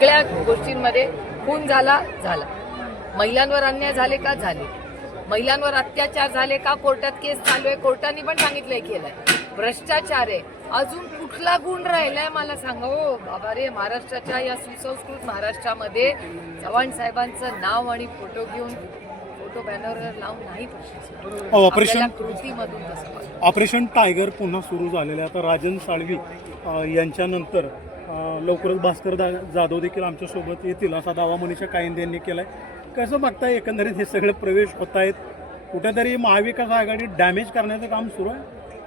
सगळ्या गोष्टींमध्ये खून झाला, महिलांवर अन्याय झाले का झाले, महिलांवर अत्याचार झाले का कोर्टात केस चालू आहे, कोर्टाने पण सांगितलंय केलंय, भ्रष्टाचार आहे, अजून कुठला गुण राहिलाय मला सांगा हो बाबा रे. महाराष्ट्राच्या या सुसंस्कृत महाराष्ट्रामध्ये चव्हाण साहेबांचं नाव आणि फोटो घेऊन फोटो बॅनरवर लावून नाही कृतीमधून तसं ऑपरेशन टायगर पुन्हा सुरू झालेलं आहे. आता राजन साळवी यांच्यानंतर लवकरच भास्कर जाधव देखील आमच्यासोबत येतील असा दावा मनीषा कायंदे यांनी केलाय. कसं बघताय एकंदरीत हे सगळे प्रवेश होत आहेत, कुठेतरी महाविकास आघाडी डॅमेज करण्याचं काम सुरू आहे.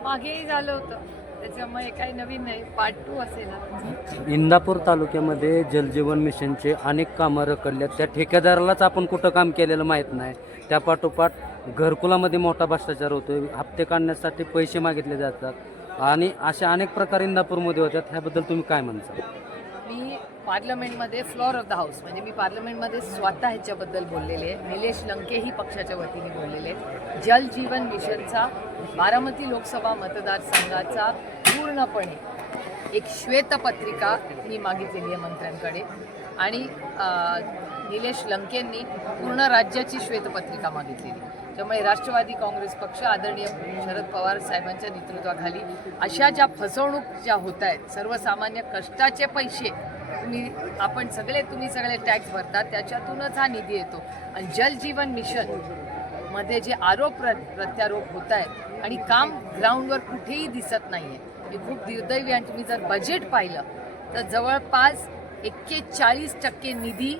मागेही झालं होतं, त्याच्यामुळे काही नवीन नाही, पार्ट 2 असेल. इंदापूर तालुक्यामध्ये जलजीवन मिशनचे अनेक कामं रखडल्यात. त्या ठेकेदारालाच आपण कुठं काम केलेलं माहीत नाही. त्या पाठोपाठ घरकुलामध्ये मोठा भ्रष्टाचार होतोय, हप्ते काढण्यासाठी पैसे मागितले जातात आणि अशा अनेक प्रकार इंदापूरमध्ये होतात. ह्याबद्दल तुम्ही काय म्हणता? मी पार्लमेंटमध्ये फ्लोअर ऑफ द हाऊस म्हणजे मी पार्लमेंटमध्ये स्वतः ह्याच्याबद्दल बोललेले आहे. निलेश लंकेही पक्षाच्या वतीने बोललेले आहेत. जल जीवन मिशनचा बारामती लोकसभा मतदारसंघाचा पूर्णपणे एक श्वेतपत्रिका मी मागितलेली आहे मंत्र्यांकडे आणि निलेश लंकेंनी पूर्ण राज्याची श्वेतपत्रिका मागितलेली. त्यामुळे राष्ट्रवादी काँग्रेस पक्ष आदरणीय शरद पवार साहेबांच्या नेतृत्वाखाली अशा ज्या फसवणूक ज्या होत आहेत, सर्वसामान्य कष्टाचे पैसे तुम्ही सगळे टॅक्स भरतात, त्याच्यातूनच हा निधी येतो. आणि जल जीवन मिशन मध्ये जे आरोप प्रत्यारोप होत आहेत आणि काम ग्राउंडवर कुठेही दिसत नाहीये, हे खूप दुर्दैवी. आणि तुम्ही जर बजेट पाहिलं तर जवळपास 41% निधी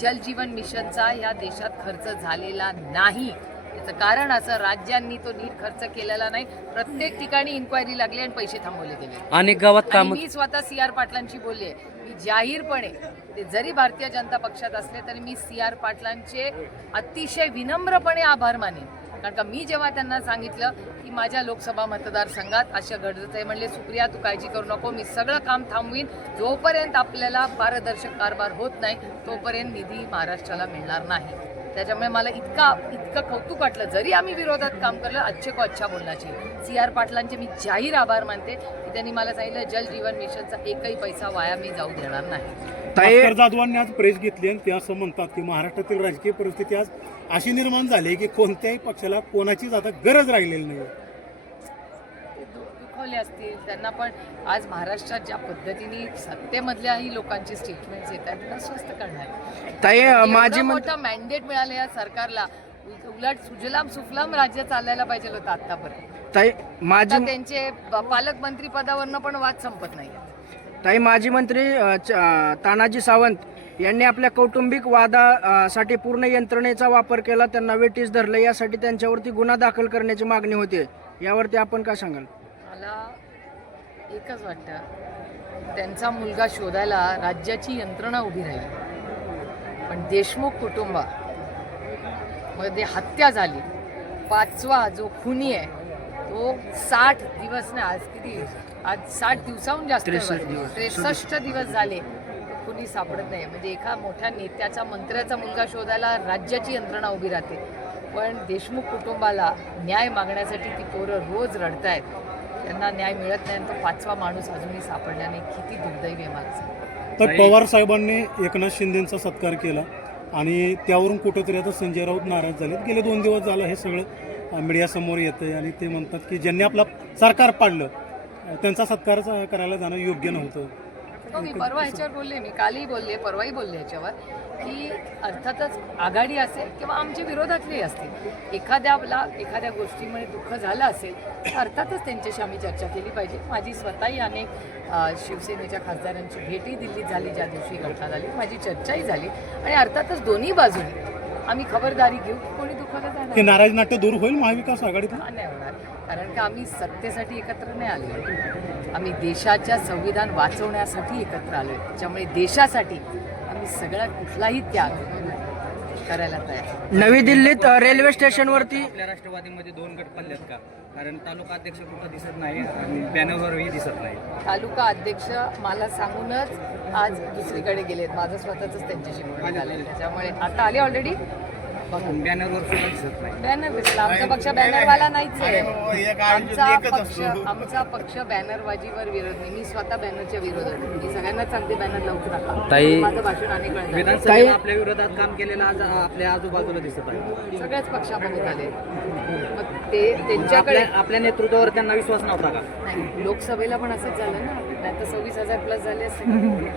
जल जीवन मिशनचा ह्या देशात खर्च झालेला नाही. याचं कारण असं, राज्यांनी तो नीट खर्च केलेला नाही. प्रत्येक ठिकाणी इन्क्वायरी लागली आणि पैसे थांबवले गेले. अनेक गावात काम. मी स्वतः CR पाटलांशी बोलले. मी जाहीरपणे, ते जरी भारतीय जनता पक्षात असले तरी मी CR पाटलांचे अतिशय विनम्रपणे आभार मानेन. कारण का मी जेव्हा त्यांना सांगितलं की माझ्या लोकसभा मतदारसंघात अशा घडत आहे, म्हणले सुप्रिया तू काळजी करू नको, मी सगळं काम थांबवीन. जोपर्यंत आपल्याला पारदर्शक कारभार होत नाही तोपर्यंत निधी महाराष्ट्राला मिळणार नाही. त्याच्यामुळे मला इतकं कौतुक वाटलं. जरी आम्ही विरोधात काम केलं, अच्छे को अच्छा बोलण्याची. CR पाटलांचे मी जाहीर आभार मानते की त्यांनी मला सांगितलं जल जीवन मिशनचा एकही पैसा वाया मी जाऊ देणार नाही. भास्कर जाधवांनी आज प्रेस घेतली आणि ते असं म्हणतात की महाराष्ट्रातील राजकीय परिस्थिती आज अशी निर्माण झाली की कोणत्याही पक्षाला कोणाचीच आता गरज राहिलेली नाही. दुखवले असतील त्यांना, पण आज महाराष्ट्रात ज्या पद्धतीने सत्तेमधल्याही लोकांची स्टेटमेंट्स येत आहेत त्यांना स्वस्त करणार. माझी मोठा मॅन्डेट मिळालं या सरकारला, उलट सुजलाम सुफलाम राज्य चालायला पाहिजे होतं आतापर्यंत. त्यांचे पालकमंत्री पदावरनं पण वाद संपत नाही. ताई, माजी मंत्री तानाजी सावंत यांनी आपल्या कौटुंबिक वादासाठी पूर्ण यंत्रणेचा वापर केला, त्यांना वेटीस धरलं, यासाठी त्यांच्यावरती गुन्हा दाखल करण्याची मागणी होते. यावरती आपण काय सांगाल? मला एकच वाटतं, त्यांचा मुलगा शोधायला राज्याची यंत्रणा उभी राहिली, पण देशमुख कुटुंबामध्ये हत्या झाली. 5वा जो खुनी आहे तो 60 दिवस नाही, आज 60 दिवसाहून जास्त 63 दिवस झाले कुणी सापडत नाही. म्हणजे एका मोठ्या नेत्याचा, मंत्र्याचा मुलगा शोधायला राज्याची यंत्रणा उभी राहते, पण देशमुख कुटुंबाला न्याय मागण्यासाठी ती पोरं रोज रडतायत, त्यांना न्याय मिळत नाही. तो 5वा माणूस अजूनही सापडल्याने किती दुर्दैवी आहे माझं. तर पवार साहेबांनी एकनाथ शिंदेंचा सत्कार केला आणि त्यावरून कुठेतरी आता संजय राऊत नाराज झाले. गेले 2 दिवस झालं हे सगळं मीडियासमोर येतंय आणि ते म्हणतात की ज्यांनी आपलं सरकार पाडलं त्यांचा सत्कार करायला जाणं योग्य नव्हतं. मी परवा ह्याच्यावर बोलले, मी कालही बोलले, परवाही बोलले ह्याच्यावर की अर्थातच आघाडी असेल किंवा आमच्या विरोधातलेही असतील, एखाद्या गोष्टीमुळे दुःख झालं असेल तर अर्थातच त्यांच्याशी आम्ही चर्चा केली पाहिजे. माझी स्वतःही अनेक शिवसेनेच्या खासदारांची भेटही दिल्लीत झाली, ज्या दिवशी घटना झाली, माझी चर्चाही झाली आणि अर्थातच दोन्ही बाजूने आम्ही खबरदारी घेऊ, कोणी दुःखाला जाणार. नाराज नाट्य दूर होईल महाविकास आघाडीत? नाही होणार, कारण का आम्ही सत्तेसाठी एकत्र नाही आलो, आम्ही देशाच्या संविधान वाचवण्यासाठी एकत्र आलोय. त्याच्यामुळे देशासाठी आम्ही सगळा कुठलाही त्याग करायला तयार. नवी दिल्लीत रेल्वे स्टेशनवरती आपल्या राष्ट्रवादीमध्ये 2 गट पडलेत का? कारण तालुका अध्यक्ष कुठं दिसत नाही आणि बॅनरवरही दिसत नाही. तालुका अध्यक्ष मला सांगूनच आज दुसरीकडे गेलेत. माझं स्वतःच त्यांच्याशी बोलणं झालं, त्याच्यामुळे आता आले ऑलरेडी. बघा बॅनरवर सुद्धा दिसत नाही. बॅनर दिसला आमचा पक्ष बॅनरवाला नाहीच आहे. आमचा पक्ष बॅनरबाजीवर विरोध नाही. मी स्वतः बॅनरच्या विरोधात आहे. मी सगळ्यांनाच सांगते बॅनर लवकर नका. ताई- माझं भाषण अनेक वेळा झालं. विधानसभेला आपल्या विरोधात काम केलेलं आज आपल्या आजूबाजूला दिसत आहे. सगळ्याच पक्षाबरोबर आले. मग ते त्यांच्याकडे आपल्या नेतृत्वावर त्यांना विश्वास नव्हता का? नाही, लोकसभेला पण असंच झालं ना. नाही तर 26,000 प्लस झाले असते.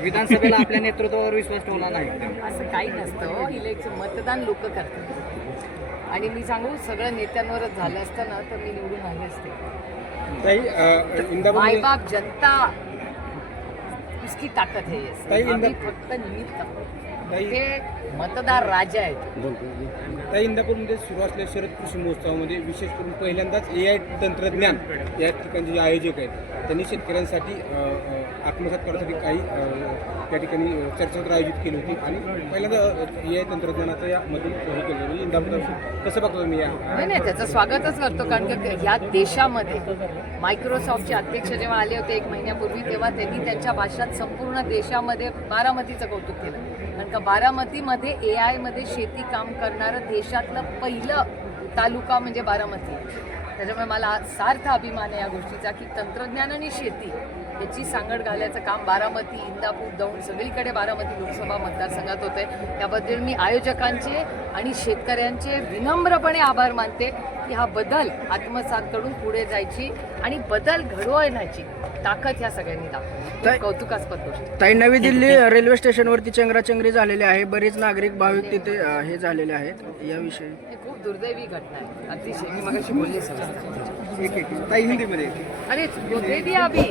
विधानसभेला आपल्या नेतृत्वावर विश्वास ठेवला नाही. असं काही नसतं. इलेक्शन मतदान लोक करतात आणि मी सांगू सगळं नेत्यांवरच झालं असतं ना तर मी निवडून आले असते. मायबाप जनता उसकी ताकद है. आम्ही फक्त निमित्त आहोत. ते मतदार राजा आहेत. त्या इंदापूरमध्ये सुरू असलेल्या शरद कृषी महोत्सवामध्ये विशेष करून पहिल्यांदाच AI तंत्रज्ञान या ठिकाणी जे आयोजक आहेत त्यांनी शेतकऱ्यांसाठी आत्मसात करण्यासाठी काही त्या ठिकाणी चर्चासत्र आयोजित केली होती आणि पहिल्यांदा AI तंत्रज्ञानाचं यामधून हे केलं म्हणजे इंदापूर कसं बघतो तुम्ही या? नाही त्याचं स्वागतच करतो कारण की ह्या देशामध्ये मायक्रोसॉफ्टचे अध्यक्ष जेव्हा आले होते 1 महिन्यापूर्वी तेव्हा त्यांनी त्यांच्या भाषणात संपूर्ण देशामध्ये बारामतीचं कौतुक केलं. कारण का बारामतीमध्ये AI मध्ये शेती काम करणारं देशातलं पहिलं तालुका म्हणजे बारामती. त्याच्यामुळे मला सार्थ अभिमान आहे या गोष्टीचा की तंत्रज्ञान आणि शेती याची सांगड घालायचं काम बारामती, इंदापूर, दौंड सगळीकडे बारामती लोकसभा मतदारसंघात होत आहे. त्याबद्दल मी आयोजकांचे आणि शेतकऱ्यांचे विनम्रपणे आभार मानते की हा बदल आत्मसात करून पुढे जायची आणि बदल घडवण्याची ताकद ह्या सगळ्यांनी दाखवली. कौतुकास्पद गोष्ट. ताई, नवी दिल्ली रेल्वे स्टेशनवरती चेंगराचेंगरी झालेली आहे. बरेच नागरिक भाविक तिथे हे झालेले आहेत. याविषयी हे खूप दुर्दैवी घटना आहे. अतिशय मी मगाशी बोलले सगळं. ताई हिंदीमध्ये अरे बोलते दी अभी